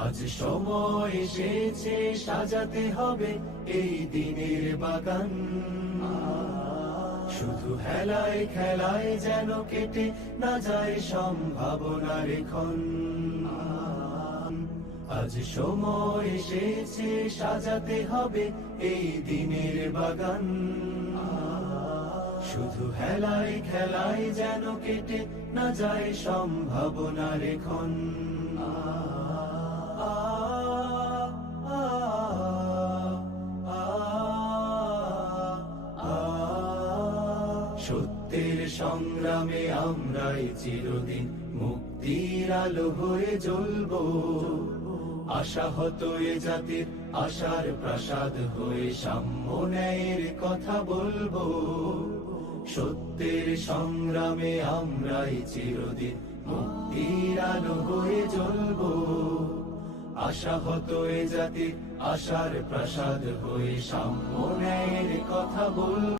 আজ সময় এসেছে সাজাতে হবে এই দিনের বাগান। শুধু হেলায় খেলায় যেন কেটে না যায় সম্ভাবনার ক্ষণ। আজ সময় এসেছে সাজাতে হবে এই দিনের বাগান। শুধু হেলায় খেলায় যেন কেটে না যায় সম্ভাবনার ক্ষণ। সত্যের সংগ্রামে আমরাই চিরদিন মুক্তির আলো হয়ে জ্বলবো। আশাহত এ জাতির আশার প্রাসাদ হয়ে সাম্য ন্যায়ের কথা বলবো। সত্যের সংগ্রামে আমরাই চিরদিন মুক্তির আলো হয়ে জ্বলবো। আশাহত এ জাতির আশার প্রাসাদ হয়ে সাম্য ন্যায়ের কথা বলবো।